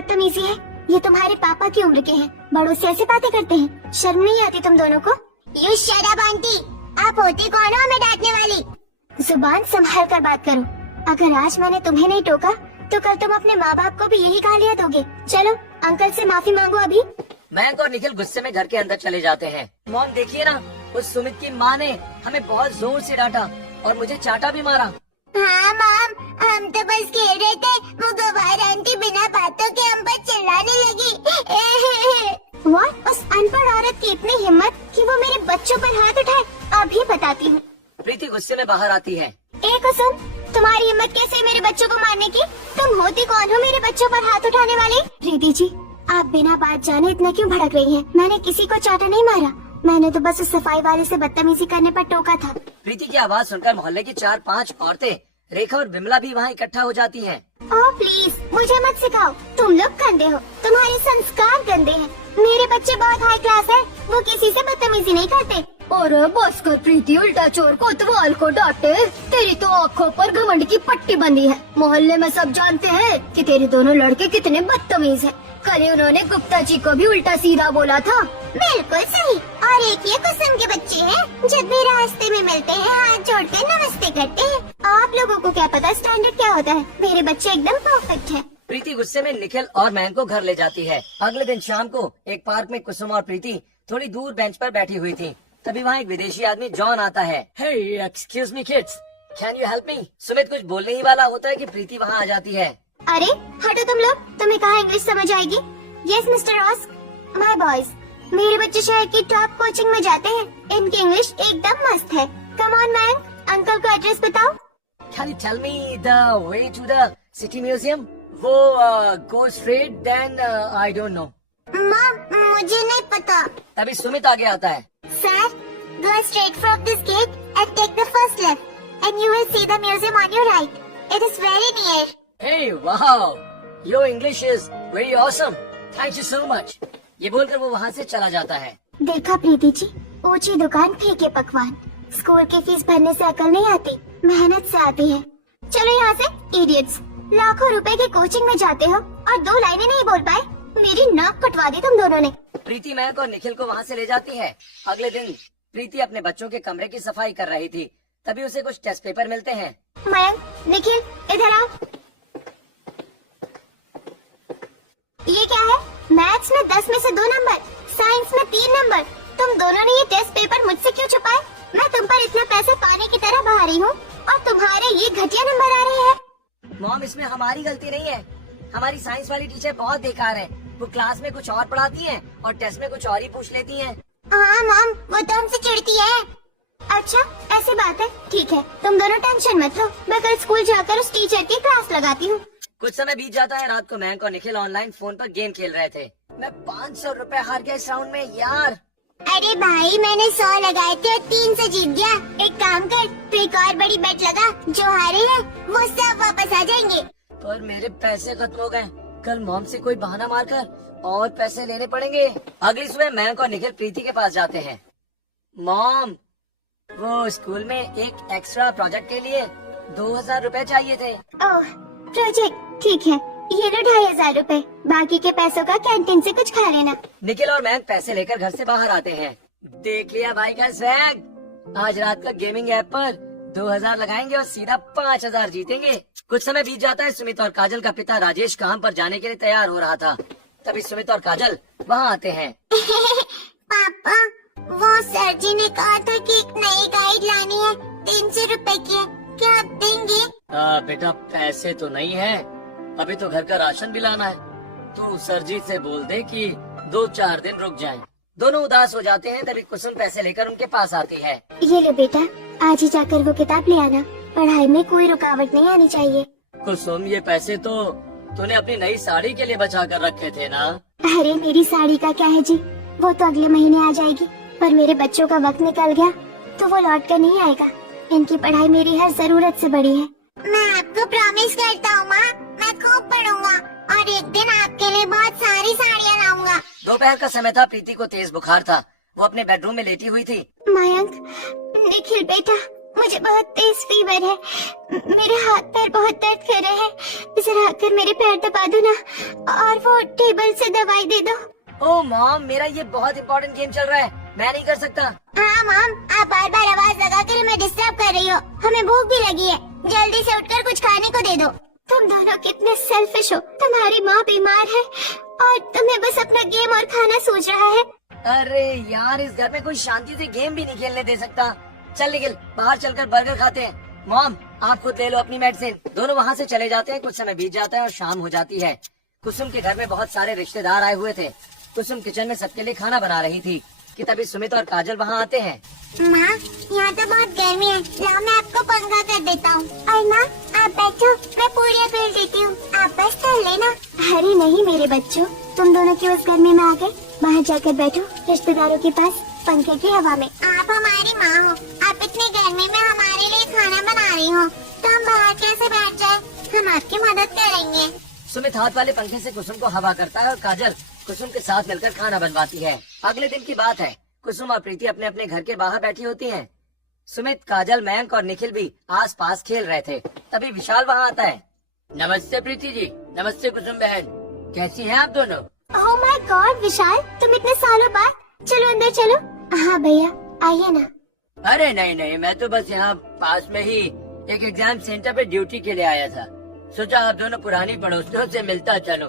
बदतमीजी है? ये तुम्हारे पापा की उम्र के हैं, बड़ों से ऐसे बातें करते हैं। शर्म नहीं आती तुम दोनों को? यू शट अप आंटी, आप होती कौन हो हमें डांटने वाली? जुबान संभाल कर बात करो। अगर आज मैंने तुम्हें नहीं टोका तो कल तुम अपने माँ बाप को भी यही गालियाँ दोगे। चलो अंकल से माफी मांगो अभी। मैंक और निखिल गुस्से में घर के अंदर चले जाते हैं। मॉम देखिए ना, उस सुमित की माँ ने हमें बहुत जोर से डांटा और मुझे चाटा भी मारा। हाँ मॉम, हम तो बस खेल रहे थे, वो गवार आंटी बिना बातों के हम पर चिल्लाने लगी। What? उस अनपढ़ औरत की इतनी हिम्मत कि वो मेरे बच्चों पर हाथ उठाए। अभी बताती हूँ। प्रीति गुस्से में बाहर आती है। ए कुसुम, तुम्हारी हिम्मत कैसे है मेरे बच्चों को मारने की? तुम होती कौन हो मेरे बच्चों पर हाथ उठाने वाली? प्रीति जी, आप बिना बात जाने इतना क्यों भड़क रही हैं? मैंने किसी को चाटा नहीं मारा, मैंने तो बस उस सफाई वाले से बदतमीजी करने पर टोका था। प्रीति की आवाज सुनकर मोहल्ले की 4-5 औरतें रेखा और बिमला भी वहाँ इकट्ठा हो जाती हैं। ओह प्लीज, मुझे मत सिखाओ, तुम लोग गंदे हो, तुम्हारे संस्कार गंदे हैं। मेरे बच्चे बहुत हाई क्लास है, वो किसी से बदतमीजी नहीं करते। और बस कर प्रीति, उल्टा चोर कोतवाल को डांटे। तेरी तो आँखों पर घमंड की पट्टी बंधी है। मोहल्ले में सब जानते हैं कि तेरे दोनों लड़के कितने बदतमीज हैं। कल उन्होंने गुप्ता जी को भी उल्टा सीधा बोला था। बिल्कुल सही। और एक ये कुसुम के बच्चे हैं, जब भी रास्ते में मिलते हैं हाथ जोड़कर नमस्ते करते हैं। आप लोगों को क्या पता स्टैंडर्ड क्या होता है? मेरे बच्चे एकदम परफेक्ट हैं। प्रीति गुस्से में निखिल और मैंक को घर ले जाती है। अगले दिन शाम को एक पार्क में कुसुम और प्रीति थोड़ी दूर बेंच पर बैठी हुई थी। तभी वहाँ एक विदेशी आदमी जॉन आता है। Hey excuse me kids, can you help me? Sumit कुछ बोलने ही वाला होता है कि प्रीति वहाँ आ जाती है। अरे हटो तुम लोग, तुम्हें कहाँ इंग्लिश समझ आएगी? Yes mister Ross, my boys, मेरे बच्चे शहर की टॉप कोचिंग में जाते हैं, इनकी इंग्लिश एकदम मस्त है। कम ऑन मैन, अंकल को एड्रेस बताओ। Can you tell me the way to the city museum? वो go straight then I don't know. Mom, मुझे नहीं पता। तभी सुमित आगे आता है। Sir, go straight from this gate and take the first left and you will see the museum on your right. It is very near. Hey wow, your English is very awesome. Thank you so much. ये बोलकर वो वहाँ से चला जाता है। देखा प्रीति जी, ऊंची दुकान फेंके पकवान। स्कूल की फीस भरने से अकल नहीं आती, मेहनत से आती है। चलो यहाँ से इडियट्स, लाखों रुपए की कोचिंग में जाते हो और 2 लाइनें नहीं बोल पाए। मेरी नाक कटवा दी तुम दोनों ने। प्रीति मैंक और निखिल को वहाँ से ले जाती है। अगले दिन प्रीति अपने बच्चों के कमरे की सफाई कर रही थी, तभी उसे कुछ टेस्ट पेपर मिलते हैं। मयंक, निखिल, इधर आओ। ये क्या है? मैथ्स में 10 में से 2 नंबर, साइंस में 3 नंबर। तुम दोनों ने ये टेस्ट पेपर मुझसे क्यों छुपाए? मैं तुम पर इतना पैसे पानी की तरह बहा रही हूँ और तुम्हारे ये घटिया नंबर आ रहे हैं। मॉम, इसमें हमारी गलती नहीं है। हमारी साइंस वाली टीचर बहुत बेकार है। वो क्लास में कुछ और पढ़ाती हैं और टेस्ट में कुछ और ही पूछ लेती हैं। हाँ मॉम, वो तो हमसे चिढ़ती है। अच्छा ऐसी बात है, ठीक है, तुम दोनों टेंशन मत लो, मैं कल स्कूल जाकर उस टीचर की क्लास लगाती हूँ। कुछ समय बीत जाता है। रात को मैंक और निखिल ऑनलाइन फोन पर गेम खेल रहे थे। मैं 500 रुपए हार गया इस राउंड में यार। अरे भाई, मैंने 100 लगाए थे और 3 से जीत गया। एक काम कर, तू एक और बड़ी बेट लगा, जो हारे हैं वो सब वापस आ जाएंगे। पर मेरे पैसे खत्म हो गए। कल मॉम से कोई बहाना मारकर और पैसे लेने पड़ेंगे। अगली सुबह मैंक और निखिल प्रीति के पास जाते हैं। मॉम, वो स्कूल में एक एक्स्ट्रा प्रोजेक्ट के लिए 2000 रुपए चाहिए थे। ओह प्रोजेक्ट, ठीक है, ये लो 2500 रुपए, बाकी के पैसों का कैंटीन से कुछ खा लेना। निखिल और मैंक पैसे लेकर घर से बाहर आते हैं। देख लिया भाई का स्वैग, आज रात का गेमिंग ऐप पर 2000 लगाएंगे और सीधा 5000 जीतेंगे। कुछ समय बीत जाता है। सुमित और काजल का पिता राजेश काम पर जाने के लिए तैयार हो रहा था। तभी सुमित और काजल वहाँ आते हैं। पापा, वो सर जी ने कहा था कि एक नई गाइड लानी है, 300 रुपए की है, क्या आप देंगे? बेटा पैसे तो नहीं है, अभी तो घर का राशन भी लाना है। तू सर जी से बोल दे कि 2-4 दिन रुक जाएं। दोनों उदास हो जाते हैं। तभी कुसुम पैसे लेकर उनके पास आती है। ये लो बेटा, आज ही जाकर वो किताब ले आना, पढ़ाई में कोई रुकावट नहीं आनी चाहिए। कुसुम, ये पैसे तो तूने अपनी नई साड़ी के लिए बचा कर रखे थे ना? अरे मेरी साड़ी का क्या है जी, वो तो अगले महीने आ जाएगी, पर मेरे बच्चों का वक्त निकल गया तो वो लौट कर नहीं आएगा। इनकी पढ़ाई मेरी हर जरूरत से बड़ी है। मैं आपको प्रॉमिस करता हूँ माँ, मैं खूब पढ़ूंगा और एक दिन आपके लिए बहुत सारी साड़ियाँ लाऊंगा। दोपहर का समय था। प्रीति को तेज बुखार था। वो अपने बेडरूम में लेटी हुई थी। मयंक, निखिल बेटा, मुझे बहुत तेज फीवर है। मेरे हाथ पैर बहुत दर्द कर रहे हैं। जरा आकर मेरे पैर दबा दो ना, और वो टेबल से दवाई दे दो। ओ मॉम, मेरा ये बहुत इंपॉर्टेंट गेम चल रहा है, मैं नहीं कर सकता। हाँ मॉम, आप बार बार आवाज लगाकर हमें डिस्टर्ब कर रही हो। हमें भूख भी लगी है, जल्दी से उठकर कुछ खाने को दे दो। तुम दोनों कितने सेल्फिश हो। तुम्हारी माँ बीमार है और तुम्हें बस अपना गेम और खाना सूझ रहा है। अरे यार, इस घर में कोई शांति से गेम भी नहीं खेलने दे सकता। चल निखिल, बाहर चलकर बर्गर खाते हैं। मॉम, आप खुद ले लो अपनी मेडिसिन। दोनों वहाँ से चले जाते हैं। कुछ समय बीत जाता है और शाम हो जाती है। कुसुम के घर में बहुत सारे रिश्तेदार आए हुए थे। कुसुम किचन में सबके लिए खाना बना रही थी कि तभी सुमित और काजल वहाँ आते हैं। माँ, यहाँ तो बहुत गर्मी है, लाओ मैं आपको पंखा कर देता हूँ। और माँ, आप बैठो, मैं पूरियाँ बेल देती हूँ, आप बस कर लेना। अरे नहीं मेरे बच्चों, तुम दोनों क्यों उस गर्मी में आ गए? बाहर जाकर बैठो रिश्तेदारों के पास पंखे की हवा में। आप हमारी माँ हो, आप इतनी गर्मी में हमारे लिए खाना बना रही हो, तो हम बाहर कैसे बैठ जाए? हम आपकी मदद करेंगे। सुमित हाथ वाले पंखे से कुसुम को हवा करता है और काजल कुसुम के साथ मिलकर खाना बनवाती है। अगले दिन की बात है। कुसुम और प्रीति अपने अपने घर के बाहर बैठी होती हैं। सुमित, काजल, मयंक और निखिल भी आस पास खेल रहे थे। तभी विशाल वहाँ आता है। नमस्ते प्रीति जी। नमस्ते कुसुम बहन, कैसी हैं आप दोनों? ओह माय गॉड विशाल, तुम इतने सालों बाद। चलो अंदर चलो। हाँ भैया, आइए ना। अरे नहीं नहीं, मैं तो बस यहाँ पास में ही एक एग्जाम सेंटर पे ड्यूटी के लिए आया था। सोचा आप दोनों पुरानी पड़ोसियों से मिलता चलो।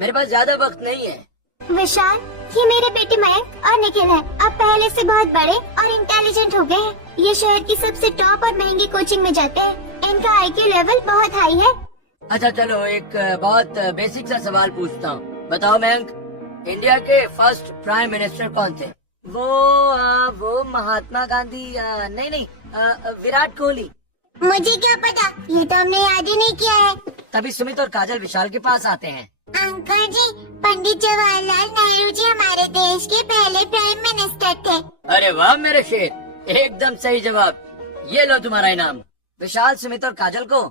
मेरे पास ज्यादा वक्त नहीं है। विशाल, ये मेरे बेटे मयंक और निखिल है। अब पहले से बहुत बड़े और इंटेलिजेंट हो गए हैं। ये शहर की सबसे टॉप और महंगी कोचिंग में जाते हैं। इनका IQ लेवल बहुत हाई है। अच्छा चलो, एक बहुत बेसिक सा सवाल पूछता हूँ। बताओ मयंक, इंडिया के फर्स्ट प्राइम मिनिस्टर कौन थे? वो महात्मा गांधी, नहीं, विराट कोहली। मुझे क्या पता, ये तो हमने याद ही नहीं किया है। तभी सुमित और काजल विशाल के पास आते हैं। अंकल जी, पंडित जवाहरलाल नेहरू जी हमारे देश के पहले प्राइम मिनिस्टर थे। अरे वाह मेरे शेर, एकदम सही जवाब। ये लो तुम्हारा इनाम। विशाल सुमित और काजल को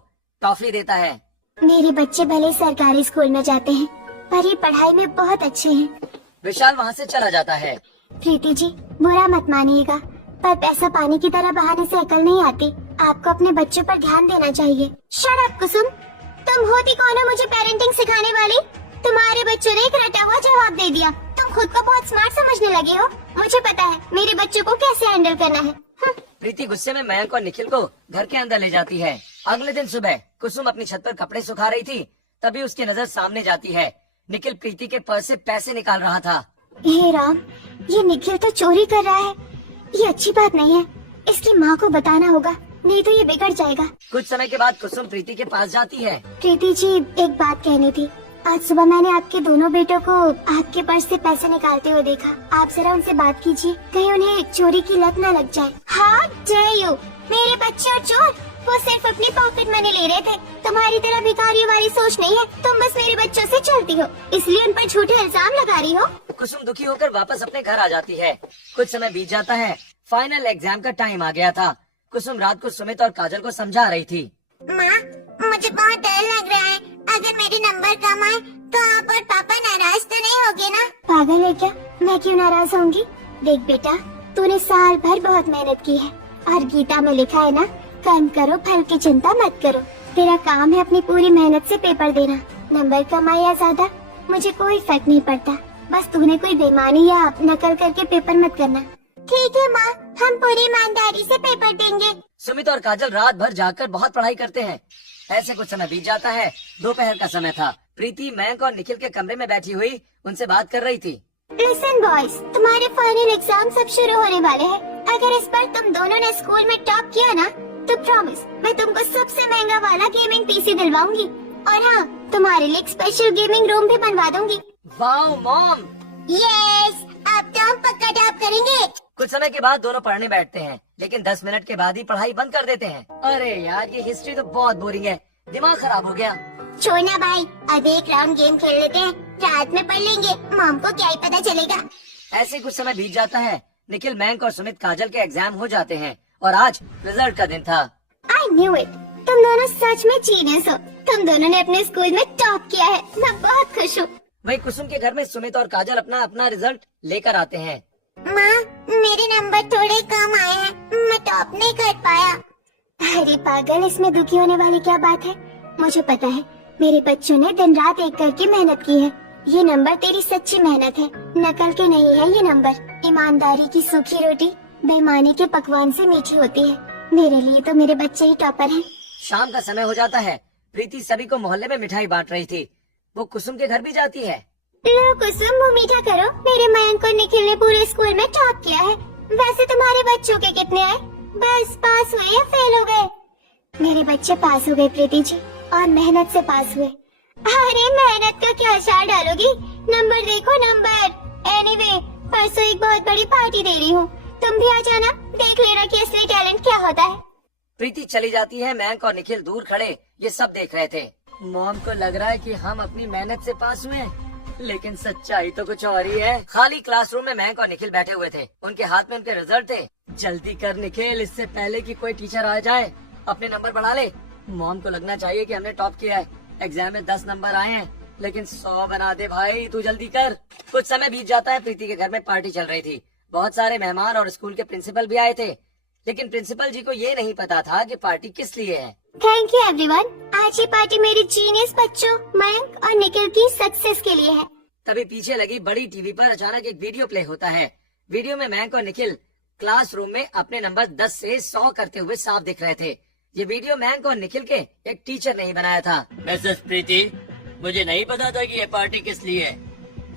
टॉफी देता है। मेरे बच्चे भले सरकारी स्कूल में जाते हैं, पर ये पढ़ाई में बहुत अच्छे हैं। विशाल वहाँ से चला जाता है। प्रीति जी, बुरा मत मानिएगा, पर पैसा पानी की तरह बहाने से अकल नहीं आती। आपको अपने बच्चों पर ध्यान देना चाहिए। शट अप कुसुम, तुम होती कौन हो मुझे पेरेंटिंग सिखाने वाली? तुम्हारे बच्चों ने एक रटा हुआ जवाब दे दिया। तुम खुद को बहुत स्मार्ट समझने लगे हो। मुझे पता है मेरे बच्चों को कैसे हैंडल करना है। प्रीति गुस्से में मयंक और निखिल को घर के अंदर ले जाती है। अगले दिन सुबह कुसुम अपनी छत पर कपड़े सुखा रही थी। तभी उसकी नजर सामने जाती है। निखिल प्रीति के पर्स से पैसे निकाल रहा था। हे राम, ये निखिल तो चोरी कर रहा है। ये अच्छी बात नहीं है। इसकी माँ को बताना होगा, नहीं तो ये बिगड़ जाएगा। कुछ समय के बाद कुसुम प्रीति के पास जाती है। प्रीति जी, एक बात कहनी थी। आज सुबह मैंने आपके दोनों बेटों को आपके पर्स से पैसे निकालते हुए देखा। आप जरा उनसे बात कीजिए, कहीं उन्हें चोरी की लत न लग जाए। हाँ जय, मेरे बच्चे और चोर, वो सिर्फ अपनी पॉकेट मनी ले रहे थे। तुम्हारी तरह भिखारियों वाली सोच नहीं है। तुम बस मेरे बच्चों से चलती हो, इसलिए उन पर झूठे इल्जाम लगा रही हो। कुसुम दुखी होकर वापस अपने घर आ जाती है। कुछ समय बीत जाता है। फाइनल एग्जाम का टाइम आ गया था। कुसुम रात को सुमित और काजल को समझा रही थी। माँ, मुझे बहुत डर लग रहा है। अगर मेरे नंबर कम आए तो आप और पापा नाराज तो नहीं होगे ना? पागल है क्या? मैं क्यों नाराज होंगी? देख बेटा, तूने साल भर बहुत मेहनत की है और गीता में लिखा है ना, कर्म करो फल की चिंता मत करो। तेरा काम है अपनी पूरी मेहनत से पेपर देना। नंबर कम आए या ज्यादा मुझे कोई फर्क नहीं पड़ता। बस तूने कोई बेईमानी या नकल करके पेपर मत करना। ठीक है माँ, हम पूरी ईमानदारी से पेपर देंगे। सुमित और काजल रात भर जाकर बहुत पढ़ाई करते हैं। ऐसे कुछ समय बीत जाता है। दोपहर का समय था। प्रीति मयंक और निखिल के कमरे में बैठी हुई उनसे बात कर रही थी। लिसन बॉयज, तुम्हारे फाइनल एग्जाम सब शुरू होने वाले हैं। अगर इस बार तुम दोनों ने स्कूल में टॉप किया ना, तो प्रॉमिस मैं तुमको सबसे महंगा वाला गेमिंग PC दिलवाऊंगी। और हाँ, तुम्हारे लिए एक स्पेशल गेमिंग रूम भी बनवा दूंगी। Wow mom! यस, अब तो हम पक्का टॉप करेंगे। कुछ समय के बाद दोनों पढ़ने बैठते हैं, लेकिन 10 मिनट के बाद ही पढ़ाई बंद कर देते हैं। अरे यार, ये हिस्ट्री तो बहुत बोरिंग है, दिमाग खराब हो गया। छोड़ना भाई, अब एक राउंड गेम खेल लेते हैं, रात में पढ़ लेंगे, मॉम को क्या ही पता चलेगा। ऐसे कुछ समय बीत जाता है। निखिल, मयंक और सुमित काजल के एग्जाम हो जाते हैं और आज रिजल्ट का दिन था। आई न्यू इट, तुम दोनों सच में जीनियस हो। तुम दोनों ने अपने स्कूल में टॉप किया है, मैं बहुत खुश हूँ। वही कुसुम के घर में सुमित और काजल अपना अपना रिजल्ट लेकर आते हैं। माँ, मेरे नंबर थोड़े कम आए हैं, मैं टॉप नहीं कर पाया। अरे पागल, इसमें दुखी होने वाली क्या बात है। मुझे पता है मेरे बच्चों ने दिन रात एक करके मेहनत की है। ये नंबर तेरी सच्ची मेहनत है, नकल के नहीं है ये नंबर। ईमानदारी की सूखी रोटी बेईमानी के पकवान से मीठी होती है। मेरे लिए तो मेरे बच्चे ही टॉपर हैं। शाम का समय हो जाता है। प्रीति सभी को मोहल्ले में मिठाई बांट रही थी। वो कुसुम के घर भी जाती है। लो कुसुम, मुँह मीठा करो। मेरे मयंक और निखिल ने पूरे स्कूल में टॉप किया है। वैसे तुम्हारे बच्चों के कितने आए? बस पास हुए या फेल हो गए? मेरे बच्चे पास हो गए प्रीति जी, और मेहनत से पास हुए। अरे मेहनत का क्या अशार डालोगी? नंबर देखो नंबर। एनीवे, परसों एक बहुत बड़ी पार्टी दे रही हूँ, तुम भी आ जाना। देख लेना कि असली टैलेंट क्या होता है। प्रीति चली जाती है। मयंक और निखिल दूर खड़े ये सब देख रहे थे। मॉम को लग रहा है कि हम अपनी मेहनत से पास हुए हैं, लेकिन सच्चाई तो कुछ और ही है। खाली क्लासरूम में मयंक और निखिल बैठे हुए थे। उनके हाथ में उनके रिजल्ट थे। जल्दी कर निखिल, इससे पहले कि कोई टीचर आ जाए। अपने नंबर बढ़ा ले। मॉम को लगना चाहिए कि हमने टॉप किया है। एग्जाम में 10 नंबर आए हैं, लेकिन 100 बना दे भाई, तू जल्दी कर। कुछ समय बीत जाता है। प्रीति के घर में पार्टी चल रही थी। बहुत सारे मेहमान और स्कूल के प्रिंसिपल भी आए थे, लेकिन प्रिंसिपल जी को ये नहीं पता था कि पार्टी किस लिए है। Thank you everyone. आज ये पार्टी मेरी जीनियस बच्चों मयंक और निखिल की सक्सेस के लिए है। तभी पीछे लगी बड़ी टीवी पर अचानक एक वीडियो प्ले होता है। वीडियो में मयंक और निखिल क्लासरूम में अपने नंबर 10 से 100 करते हुए साफ दिख रहे थे। ये वीडियो मयंक और निखिल के एक टीचर ने ही बनाया था। मिसेस प्रीति, मुझे नहीं पता था कि ये पार्टी किस लिए है।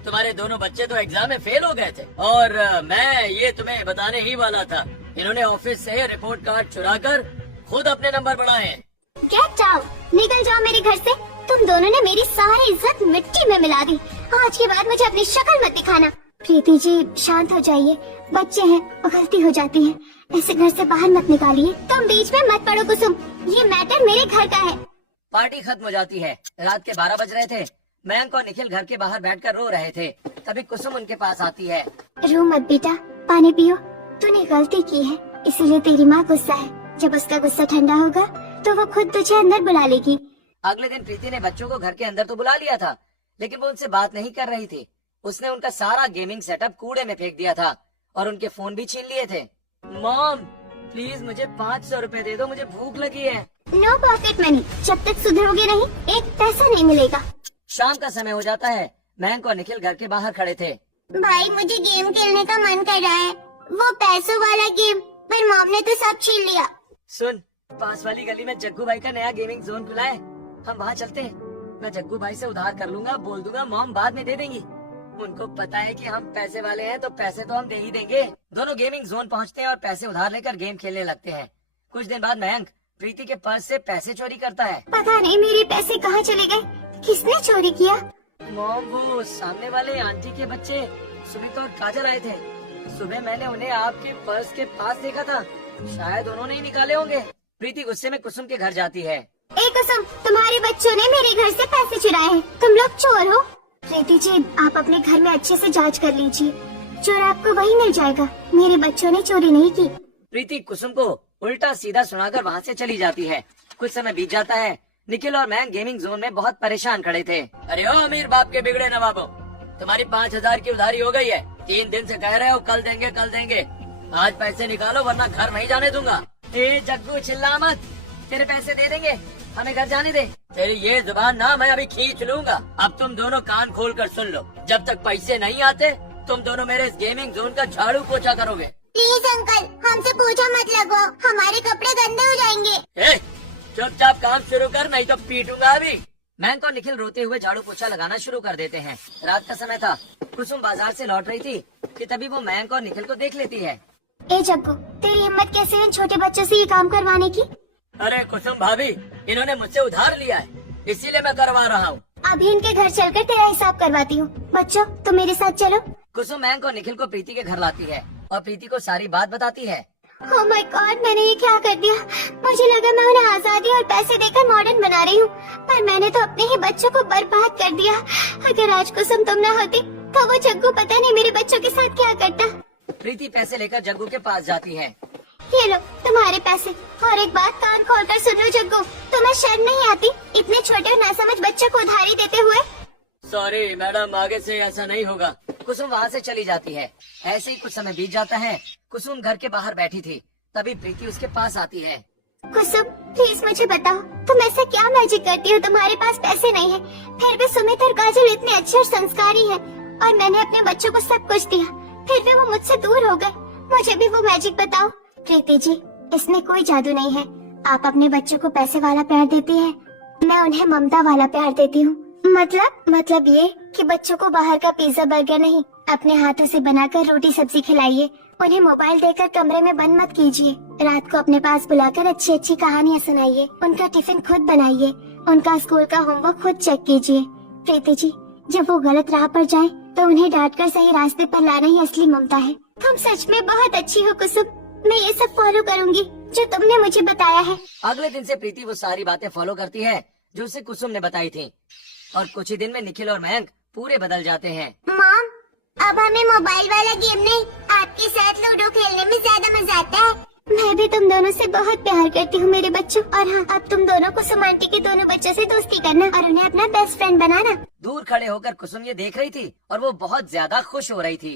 तुम्हारे दोनों बच्चे तो एग्जाम में फेल हो गए थे, और मैं ये तुम्हें बताने ही वाला था। इन्होंने ऑफिस से रिपोर्ट कार्ड चुराकर खुद अपने नंबर बढ़ाए हैं। गेट आउट, निकल जाओ मेरे घर से। तुम दोनों ने मेरी सारी इज्जत मिट्टी में मिला दी। आज के बाद मुझे अपनी शक्ल मत दिखाना। प्रीति जी शांत हो जाइए, बच्चे हैं, गलती हो जाती है। ऐसे घर से बाहर मत निकालिए। तुम बीच में मत पड़ो कुसुम, ये मैटर मेरे घर का है। पार्टी खत्म हो जाती है। रात के 12 बज रहे थे। मयंक और निखिल घर के बाहर बैठकर रो रहे थे। तभी कुसुम उनके पास आती है। रो मत बेटा, पानी पियो। तूने गलती की है, इसीलिए तेरी माँ गुस्सा है। जब उसका गुस्सा ठंडा होगा तो वो खुद तुझे अंदर बुला लेगी। अगले दिन प्रीति ने बच्चों को घर के अंदर तो बुला लिया था, लेकिन वो उनसे बात नहीं कर रही थी। उसने उनका सारा गेमिंग सेटअप कूड़े में फेंक दिया था और उनके फोन भी छीन लिए थे। मॉम प्लीज मुझे 500 रुपए दे दो, मुझे भूख लगी है। नो पॉकेट मनी, जब तक सुधरोगे नहीं एक पैसा नहीं मिलेगा। शाम का समय हो जाता है। मयंक और निखिल घर के बाहर खड़े थे। भाई मुझे गेम खेलने का मन कर रहा है, वो पैसों वाला गेम, पर मॉम ने तो सब छीन लिया। सुन, पास वाली गली में जग्गू भाई का नया गेमिंग जोन खुला है, हम वहाँ चलते हैं। मैं जग्गू भाई से उधार कर लूंगा, बोल दूंगा मॉम बाद में दे देंगी। उनको पता है कि हम पैसे वाले हैं, तो पैसे तो हम दे ही देंगे। दोनों गेमिंग जोन पहुँचते हैं और पैसे उधार लेकर गेम खेलने लगते हैं। कुछ दिन बाद मयंक प्रीति के पर्स से पैसे चोरी करता है। पता नहीं मेरे पैसे कहाँ चले गए, किसने चोरी किया? मॉम, वो सामने वाले आंटी के बच्चे सुमित और काजल आए थे। सुबह मैंने उन्हें आपके पर्स के पास देखा था, शायद उन्होंने ही निकाले होंगे। प्रीति गुस्से में कुसुम के घर जाती है। ए कुसुम, तुम्हारे बच्चों ने मेरे घर से पैसे चुराए हैं, तुम लोग चोर हो। प्रीति जी आप अपने घर में अच्छे से जांच कर लीजिए, चोर आपको वही मिल जाएगा। मेरे बच्चों ने चोरी नहीं की। प्रीति कुसुम को उल्टा सीधा सुनाकर वहाँ से चली जाती है। कुछ समय बीत जाता है। निखिल और मैं गेमिंग जोन में बहुत परेशान खड़े थे। अरे ओ अमीर बाप के बिगड़े नवाबो, तुम्हारी 5000 की उधारी हो गई है। 3 दिन से कह रहे हो कल देंगे कल देंगे। आज पैसे निकालो वरना घर नहीं जाने दूंगा। ए जग्गू चिल्ला मत, तेरे पैसे दे देंगे, हमें घर जाने दे। तेरी ये जुबान ना मैं अभी खींच लूंगा। अब तुम दोनों कान खोल कर सुन लो, जब तक पैसे नहीं आते तुम दोनों मेरे इस गेमिंग जोन का झाड़ू पोछा करोगे। प्लीज अंकल, हमसे पूछा मत लगवाओ, हमारे कपड़े गंदे हो जाएंगे। चुपचाप काम शुरू कर, नहीं तो पीटूंगा अभी। मयंक और निखिल रोते हुए झाड़ू पोछा लगाना शुरू कर देते हैं। रात का समय था। कुसुम बाजार से लौट रही थी कि तभी वो मयंक और निखिल को देख लेती है। ए जग्गू, तेरी हिम्मत कैसे है इन छोटे बच्चों से ये काम करवाने की? अरे कुसुम भाभी, इन्होंने मुझसे उधार लिया है, इसीलिए मैं करवा रहा हूँ। अभी इनके घर चलकर तेरा हिसाब करवाती हूँ। बच्चों तुम मेरे साथ चलो। कुसुम मयंक और निखिल को प्रीति के घर लाती है और प्रीति को सारी बात बताती है। ओह माय गॉड, मैंने ये क्या कर दिया? मुझे लगा मैं उन्हें आजादी और पैसे देकर मॉडर्न बना रही हूँ, पर मैंने तो अपने ही बच्चों को बर्बाद कर दिया। अगर आज कुसुम तुम न होती तो वो जग्गू पता नहीं मेरे बच्चों के साथ क्या करता। प्रीति पैसे लेकर जग्गू के पास जाती है। ये लो तुम्हारे पैसे, और एक बात कान खोलकर सुन लो जग्गू, तुम्हें शर्म नहीं आती इतने छोटे और नासमझ बच्चों को उधारी देते हुए? सॉरी मैडम, आगे से ऐसा नहीं होगा। कुसुम वहाँ से चली जाती है। ऐसे ही कुछ समय बीत जाता है। कुसुम घर के बाहर बैठी थी, तभी प्रीति उसके पास आती है। कुसुम प्लीज मुझे बताओ, तुम ऐसा क्या मैजिक करती हो? तुम्हारे पास पैसे नहीं है, फिर भी सुमित और काजल इतने अच्छे और संस्कारी हैं, और मैंने अपने बच्चों को सब कुछ दिया, फिर भी वो मुझसे दूर हो गए। मुझे भी वो मैजिक बताओ। प्रीति जी, इसमें कोई जादू नहीं है। आप अपने बच्चों को पैसे वाला प्यार देती है, मैं उन्हें ममता वाला प्यार देती हूँ। मतलब ये कि बच्चों को बाहर का पिज्जा बर्गर नहीं, अपने हाथों से बनाकर रोटी सब्जी खिलाइए। उन्हें मोबाइल देकर कमरे में बंद मत कीजिए। रात को अपने पास बुलाकर अच्छी अच्छी कहानियाँ सुनाइए। उनका टिफिन खुद बनाइए। उनका स्कूल का होमवर्क खुद चेक कीजिए। प्रीति जी, जब वो गलत राह पर जाए तो उन्हें डांटकर सही रास्ते पर लाना ही असली ममता है। तुम सच में बहुत अच्छी हो कुसुम, मैं ये सब फॉलो करूँगी जो तुमने मुझे बताया है। अगले दिन से प्रीति वो सारी बातें फॉलो करती है जो उसे कुसुम ने बताई थी, और कुछ ही दिन में निखिल और मयंक पूरे बदल जाते हैं। मॉम, अब हमें मोबाइल वाला गेम नहीं, आपके साथ लूडो खेलने में ज्यादा मजा आता है। मैं भी तुम दोनों से बहुत प्यार करती हूँ मेरे बच्चों। और हाँ, अब तुम दोनों कुसुम आंटी के दोनों बच्चों से दोस्ती करना और उन्हें अपना बेस्ट फ्रेंड बनाना। दूर खड़े होकर कुसुम ये देख रही थी और वो बहुत ज्यादा खुश हो रही थी।